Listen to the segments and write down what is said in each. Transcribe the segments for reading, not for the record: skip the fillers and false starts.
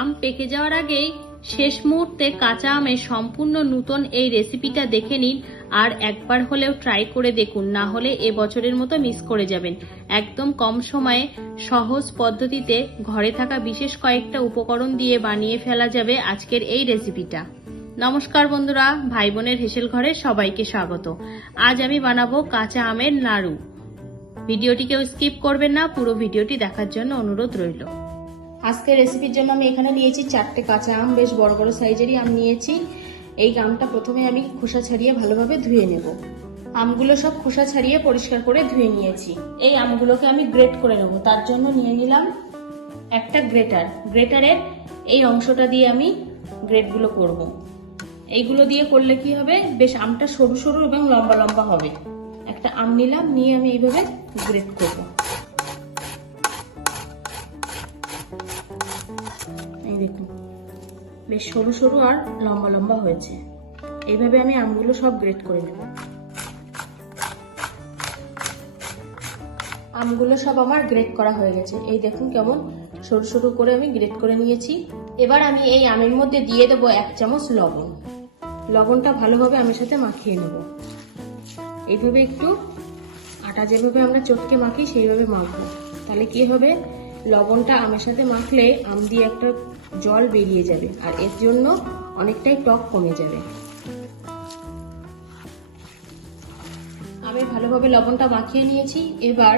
আম পেকে যাওয়ার আগেই শেষ মুহূর্তে কাঁচা আমের সম্পূর্ণ নতুন এই রেসিপিটা দেখে নিন আর একবার হলেও ট্রাই করে দেখুন, না হলে এবছরের মতো মিস করে যাবেন। একদম কম সময়ে সহজ পদ্ধতিতে ঘরে থাকা বিশেষ কয়েকটা উপকরণ দিয়ে বানিয়ে ফেলা যাবে আজকের এই রেসিপিটা। নমস্কার বন্ধুরা, ভাই বোনের হেসেল ঘরে সবাইকে স্বাগত। আজ আমি বানাবো কাঁচা আমের নাড়ু। ভিডিওটিকেও স্কিপ করবেন না, পুরো ভিডিওটি দেখার জন্য অনুরোধ রইল। আজকের রেসিপির জন্য আমি এখানে নিয়েছি 4টে কাঁচা আম, বেশ বড় বড় সাইজেরই আম নিয়েছি। এই আমটা প্রথমে আমি খোসা ছাড়িয়ে ভালোভাবে ধুয়ে নেব। আমগুলো সব খোসা ছাড়িয়ে পরিষ্কার করে ধুয়ে নিয়েছি। এই আমগুলোকে আমি গ্রেট করে নেব, তার জন্য নিয়ে নিলাম একটা গ্রেটার। গ্রেটারের এই অংশটা দিয়ে আমি গ্রেটগুলো করব। এইগুলো দিয়ে করলে কি হবে, বেশ আমটা সরু সরু এবং লম্বা লম্বা হবে। একটা আম নিলাম, নিয়ে আমি এইভাবে গ্রেট করব। এই দেখুন, বেশ সরু সরু আর লম্বা লম্বা হয়েছে। এইভাবে আমি আমগুলো সব গ্রেট করে নেব। আমগুলো সব আমার গ্রেট করা হয়ে গেছে। এই দেখুন কেমন সরু সরু করে আমি গ্রেট করে নিয়েছি। এবার আমি এই আমের মধ্যে দিয়ে দেবো 1 চামচ লবণ। লবণটা ভালোভাবে আমের সাথে মাখিয়ে নেব। এইভাবে একটু আটা যেভাবে আমরা চটকে মাখি সেইভাবে মাখবো। তাহলে কি হবে, লবণটা আমের সাথে মাখলে আম দিয়ে একটা জল বেরিয়ে যাবে আর এর জন্য অনেকটাই টক কমে যাবে। আমি ভালোভাবে লবণটা মাখিয়ে নিয়েছি। এবার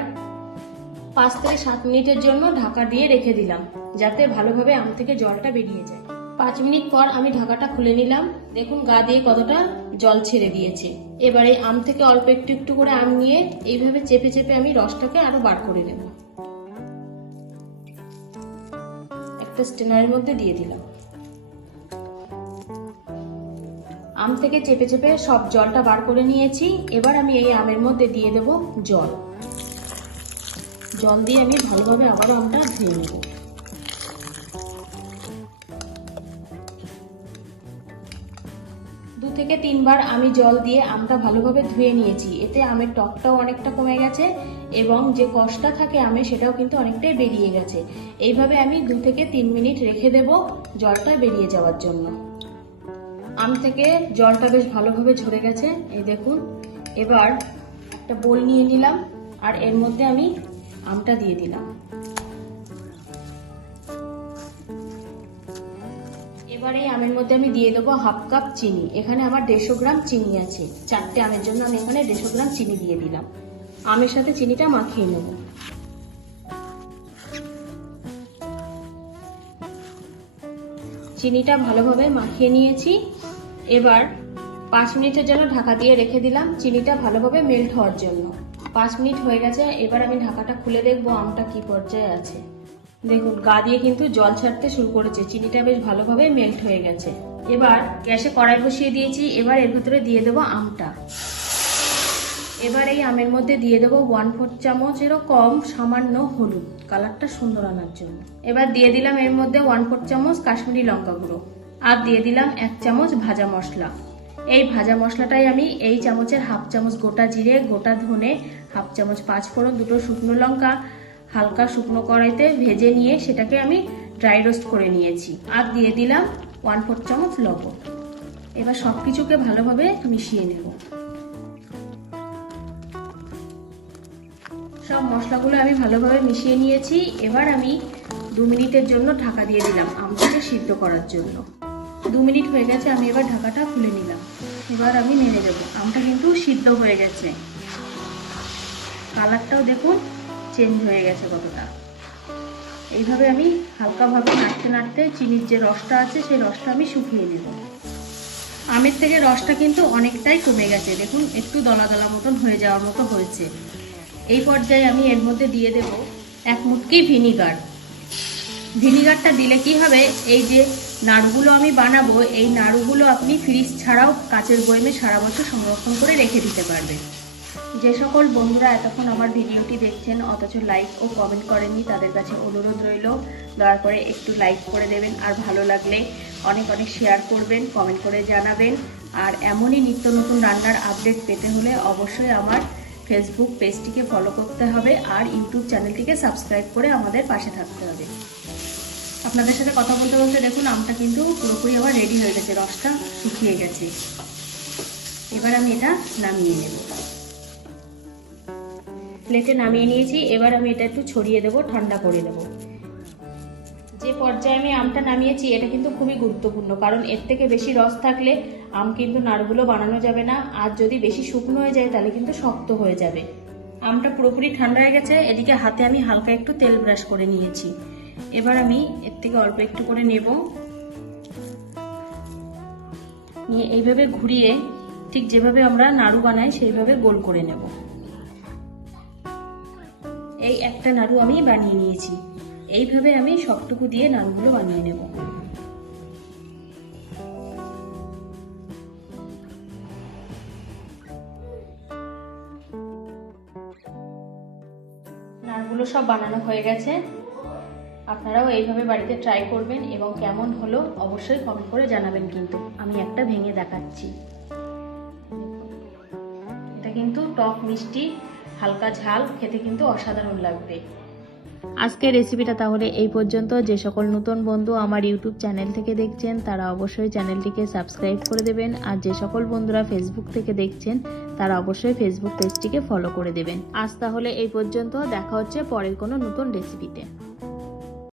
5 থেকে 7 মিনিটের জন্য ঢাকা দিয়ে রেখে দিলাম, যাতে ভালোভাবে আম থেকে জলটা বেরিয়ে যায়। 5 মিনিট পর আমি ঢাকাটা খুলে নিলাম। দেখুন গা দিয়ে কতটা জল ছেড়ে দিয়েছে। এবারে আম থেকে অল্প একটু একটু করে আম নিয়ে এইভাবে চেপে চেপে আমি রসটাকে আরো বার করে নেব। একটা স্ট্রেনারের মধ্যে দিয়ে দিলাম। আম থেকে চেপে চেপে সব জলটা বার করে নিয়েছি। এবার আমি এই আমের মধ্যে দিয়ে দেব জল। জল দিয়ে আমি ভালোভাবে আবারও আমটা ধুয়ে নেব। দু থেকে 3 বার আমি জল দিয়ে আমটা ভালোভাবে ধুয়ে নিয়েছি। এতে আমের টকটাও অনেকটা কমে গেছে এবং যে কষটা থাকে আমে সেটাও কিন্তু অনেকটাই বেরিয়ে গেছে। এইভাবে আমি 2 থেকে 3 মিনিট রেখে দেব জলটা বেরিয়ে যাওয়ার জন্য। আম থেকে জলটা বেশ ভালোভাবে ঝরে গেছে, এই দেখুন। এবার একটা বোল নিয়ে নিলাম আর এর মধ্যে আমি আমটা দিয়ে দিলাম। এবারে আমের মধ্যে আমি দিয়ে দেবো 1/2 কাপ চিনি। এখানে আমার 150 গ্রাম চিনি আছে। 4টে আমের জন্য আমি এখানে 150 গ্রাম চিনি দিয়ে দিলাম। আমের সাথে চিনিটা মাখিয়ে নেব। চিনিটা ভালোভাবে মাখিয়ে নিয়েছি। এবার 5 মিনিটের জন্য ঢাকা দিয়ে রেখে দিলাম চিনিটা ভালোভাবে মেল্ট হওয়ার জন্য। 5 মিনিট হয়ে গেছে। এবার আমি ঢাকাটা খুলে দেখবো আমটা কি পর্যায়ে আছে। দেখুন গা দিয়ে কিন্তু জল ছাড়তে শুরু করেছে, চিনিটা বেশ ভালোভাবে মেল্ট হয়ে গেছে। এবার গ্যাসে কড়াই বসিয়ে দিয়েছি। এবার এর ভিতরে দিয়ে দেবো আমটা। এবার এই আমের মধ্যে দিয়ে দেবো 1/4 চামচ এরকম সামান্য হলুদ, কালারটা সুন্দর আনার জন্য। এবার দিয়ে দিলাম এর মধ্যে 1/4 চামচ কাশ্মীরি লঙ্কা গুঁড়ো আর দিয়ে দিলাম 1 চামচ ভাজা মশলা। এই ভাজা মশলাটাই আমি এই চামচের 1/2 চামচ গোটা জিরে, গোটা ধনে, 1/2 চামচ 5 ফোড়ন, 2টো শুকনো লঙ্কা হালকা শুকনো কড়াইতে ভেজে নিয়ে সেটাকে আমি ড্রাই রোস্ট করে নিয়েছি। আর দিয়ে দিলাম 1/4 চামচ লবণ। এবার সবকিছুকে ভালোভাবে মিশিয়ে নেব। সব মশলাগুলো আমি ভালোভাবে মিশিয়ে নিয়েছি। এবার আমি 2 মিনিটের জন্য ঢাকা দিয়ে দিলাম আমটাকে সিদ্ধ করার জন্য। 2 মিনিট হয়ে গেছে, আমি এবার ঢাকাটা খুলে নিলাম। এবার আমি নেড়ে দেবো। আমটা কিন্তু সিদ্ধ হয়ে গেছে, কালারটাও দেখুন চেঞ্জ হয়ে গেছে কতটা। এইভাবে আমি হালকাভাবে নাড়তে নাড়তে চিনির যে রসটা আছে সেই রসটা আমি শুকিয়ে নেব। আমের থেকে রসটা কিন্তু অনেকটাই কমে গেছে, দেখুন একটু দলা দলা মতন হয়ে যাওয়ার মতো হয়েছে। এই পর্যায়ে আমি এর মধ্যে দিয়ে দেব 1 মুটকি ভিনিগার। ভিনিগারটা দিলে কি হবে, এই যে নাড়ুগুলো আমি বানাবো এই নাড়ুগুলো আপনি ফ্রিজ ছাড়াও কাচের বয়মে সারা বছর সংরক্ষণ করে রেখে দিতে পারবেন। যে সকল বন্ধুরা এতক্ষণ আমার ভিডিওটি দেখছেন অথচ লাইক ও কমেন্ট করেননি, তাদের কাছে অনুরোধ রইল দয়া করে একটু লাইক করে দেবেন আর ভালো লাগলে অনেক অনেক শেয়ার করবেন, কমেন্ট করে জানাবেন। আর এমনই নিত্য নতুন রান্নার আপডেট পেতে হলে অবশ্যই আমার ফেসবুক পেজটিকে ফলো করতে হবে আর ইউটিউব চ্যানেলটিকে সাবস্ক্রাইব করে আমাদের পাশে থাকতে হবে। আপনাদের সাথে কথা বলতে বলতে দেখুন আমটা কিন্তু পুরোপুরি আবার রেডি হয়ে গেছে, রসটা শুকিয়ে গেছে। এবার আমি এটা নামিয়ে নেব। প্লেটে নামিয়ে নিয়েছি, এবার আমি এটা একটু ছড়িয়ে দেবো, ঠান্ডা করে দেবো। যে পর্যায়ে আমি আমটা নামিয়েছি এটা কিন্তু খুবই গুরুত্বপূর্ণ, কারণ এর থেকে বেশি রস থাকলে আম কিন্তু নাড়ুগুলো বানানো যাবে না, আর যদি বেশি শুকনো হয়ে যায় তাহলে কিন্তু শক্ত হয়ে যাবে। আমটা পুরোপুরি ঠান্ডা হয়ে গেছে। এদিকে হাতে আমি হালকা একটু তেল ব্রাশ করে নিয়েছি। এবার আমি এর থেকে অল্প একটু করে নেব, নিয়ে এইভাবে ঘুরিয়ে ঠিক যেভাবে আমরা নাড়ু বানাই সেইভাবে গোল করে নেব। এই একটা নাড়ু আমি বানিয়ে নিয়েছি। এইভাবে আমি সবটুকু দিয়ে নাড়ুগুলো বানিয়ে নেব। নাড়ুগুলো সব বানানো হয়ে গেছে। আপনারাও এইভাবে বাড়িতে ট্রাই করবেন এবং কেমন হলো অবশ্যই কমেন্ট করে জানাবেন। কিন্তু আমি একটা ভেঙে দেখাচ্ছি। এটা কিন্তু টক মিষ্টি হালকা ঝাল, খেতে কিন্তু অসাধারণ লাগবে। আজকের রেসিপিটা তাহলে এই পর্যন্ত। যে সকল নতুন বন্ধু আমার ইউটিউব চ্যানেল থেকে দেখছেন তারা অবশ্যই চ্যানেলটিকে সাবস্ক্রাইব করে দেবেন, আর যে সকল বন্ধুরা ফেসবুক থেকে দেখছেন তারা অবশ্যই ফেসবুক পেজটিকে ফলো করে দেবেন। আজ তাহলে এই পর্যন্ত, দেখা হচ্ছে পরের কোনো নতুন রেসিপিতে।